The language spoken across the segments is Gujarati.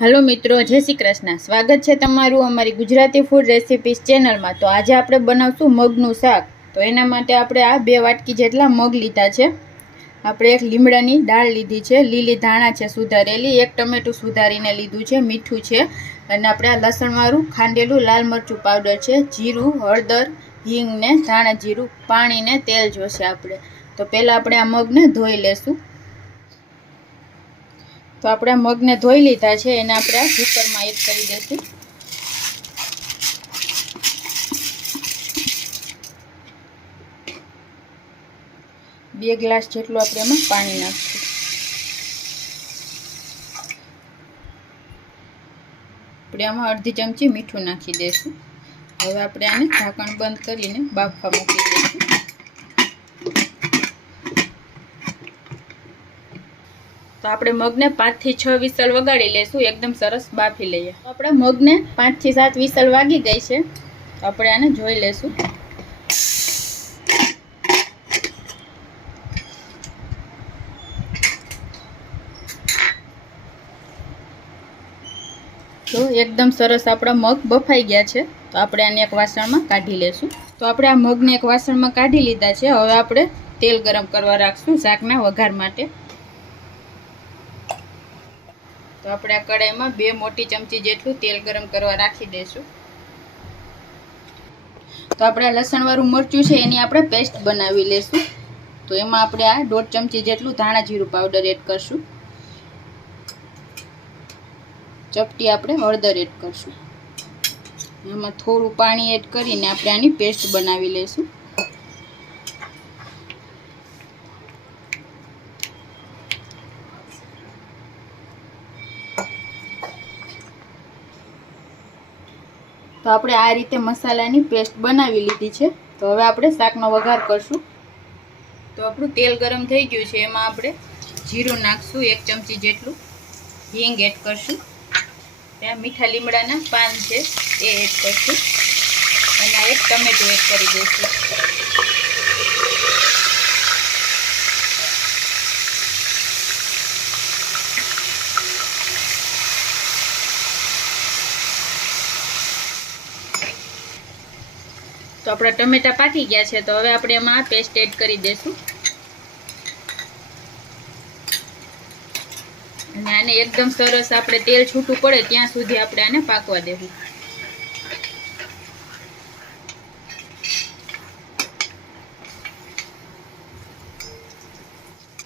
હલો મિત્રો, જય શ્રી કૃષ્ણ. સ્વાગત છે તમારું અમારી ગુજરાતી ફૂડ રેસિપીસ ચેનલમાં તો આજે આપણે બનાવશું મગનું શાક. તો એના માટે આપણે આ બે વાટકી જેટલા મગ લીધા છે. આપણે એક લીમડાની દાળ લીધી છે, લીલી ધાણા છે સુધારેલી, એક ટમેટું સુધારીને લીધું છે, મીઠું છે, અને આપણે આ લસણવાળું ખાંડેલું લાલ મરચું પાવડર છે, જીરું, હળદર હિંગ ને ધાણા જીરું, પાણીને તેલ જોશે આપણે. તો પહેલાં આપણે આ મગને ધોઈ લેશું. તો આપણે મગને ધોઈ લીધા છે, એને આપણે આ કુકરમાં એડ કરી દઈશું. બે ગ્લાસ જેટલું આપણે એમાં પાણી નાખશું. આપણે આમાં અડધી ચમચી મીઠું નાખી દઈશું. હવે આપણે આને ઢાંકણ બંધ કરીને બાફવા મૂકી દઈશું. આપણે મગને પાંચથી છ વિસલ વગાડી લઈશું એકદમ સરસ બાફી લઈએ. આપણે મગને પાંચથી સાત વિસલ વાગી ગઈ છે. તો આપણે આને જોઈ લઈશું તો એકદમ સરસ આપણા મગ બફાઈ ગયા છે. તો આપણે આને એક વાસણમાં કાઢી લેશું. તો આપણે આ મગને એક વાસણમાં કાઢી લીધા છે. હવે આપણે તેલ ગરમ કરવા રાખશું શાકના વઘાર માટે. તો આપણે આ કઢાઈમાં બે મોટી ચમચી જેટલું તેલ ગરમ કરવા રાખી દઈશું. તો આપણે આ લસણવાળું મરચું છે એની આપણે પેસ્ટ બનાવી લઈશું તો એમાં આપણે આ દોઢ ચમચી જેટલું ધાણા જીરું પાવડર એડ કરશું. ચપટી આપણે હળદર એડ કરશું. એમાં થોડું પાણી એડ કરીને આપણે આની પેસ્ટ બનાવી લઈશું તો આપણે આ રીતે મસાલાની પેસ્ટ બનાવી લીધી છે. તો હવે આપણે શાકનો વઘાર કરશું. તો આપણું તેલ ગરમ થઈ ગયું છે. એમાં આપણે જીરું નાખશું એક ચમચી જેટલું. હિંગ એડ કરશું. ત્યાં મીઠા લીમડાના પાન છે એ એડ કરશું. અને એક ટમેટું એડ કરી દઈશું. તો આપણા ટમેટા પાકી ગયા છે, તો હવે આપણે એમાં પેસ્ટ એડ કરી દઈશું. અને આને એકદમ સરસ આપણે તેલ છૂટું પડે ત્યાં સુધી આપણે આને પાકવા દેવું.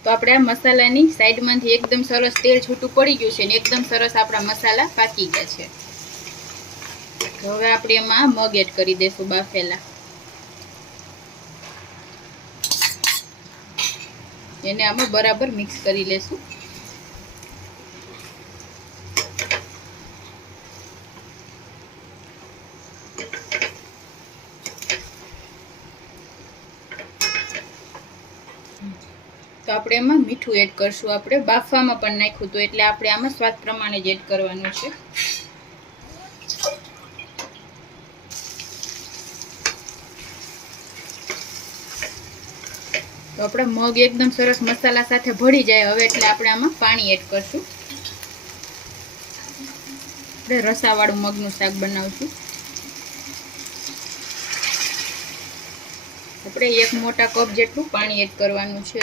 તો આપણે આ મસાલાની સાઈડમાંથી એકદમ સરસ તેલ છૂટું પડી ગયું છે ને એકદમ સરસ આપણા મસાલા પાકી ગયા છે. હવે આપણે એમાં મગ એડ કરી દઈશું બાફેલા એને આમાં બરાબર મિક્સ કરી લેશું. તો આપણે એમાં મીઠું એડ કરશું. આપણે બાફવામાં પણ નાખ્યું હતું, એટલે આપણે આમાં સ્વાદ પ્રમાણે જ એડ કરવાનું છે. તો આપણે મગ એકદમ સરસ મસાલા સાથે ભળી જાય. હવે એટલે આપણે આમાં પાણી એડ કરશું. આપણે રસાવાળું મગનું શાક બનાવશું. આપણે એક મોટા કપ જેટલું પાણી એડ કરવાનું છે.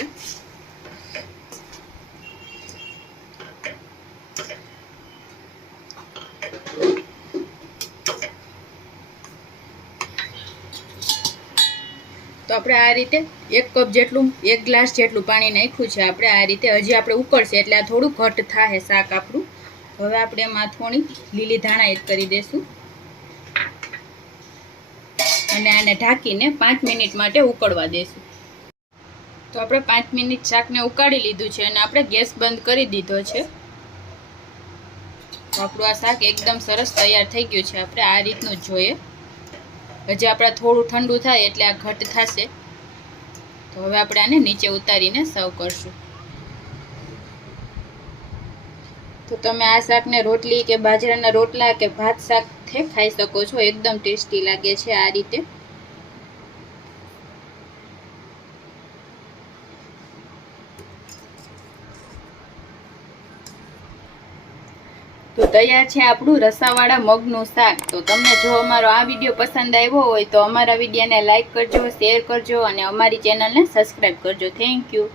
તો આપણે આ રીતે એક કપ જેટલું, એક ગ્લાસ જેટલું પાણી નાખ્યું છે. આપણે આ રીતે હજી આપણે ઉકળશે એટલે આ થોડું ઘટ થાય શાક આપણું. હવે આપણે એમાં થોડી લીલી ધાણા એડ કરી દઈશું અને આને ઢાંકીને પાંચ મિનિટ માટે ઉકળવા દઈશું તો આપણે પાંચ મિનિટ શાકને ઉકાળી લીધું છે અને આપણે ગેસ બંધ કરી દીધો છે. આપણું આ શાક એકદમ સરસ તૈયાર થઈ ગયું છે. આપણે આ રીતનું જ જોઈએ. હજી આપણે થોડું ઠંડુ થાય એટલે આ ઘટ થશે. તો હવે આપણે આને નીચે ઉતારીને સર્વ કરશું. તો તમે આ શાકને રોટલી કે બાજરાના રોટલા કે ભાત શાકથી ખાઈ શકો છો. એકદમ ટેસ્ટી લાગે છે આ રીતે. તો તૈયાર છે આપણું રસાવાળા મગનું શાક. તો તમને જો અમારો આ વીડિયો પસંદ આવ્યો હોય તો અમારા વિડીયોને લાઇક કરજો, શેર કરજો અને અમારી ચેનલને સબસ્ક્રાઈબ કરજો. Thank you.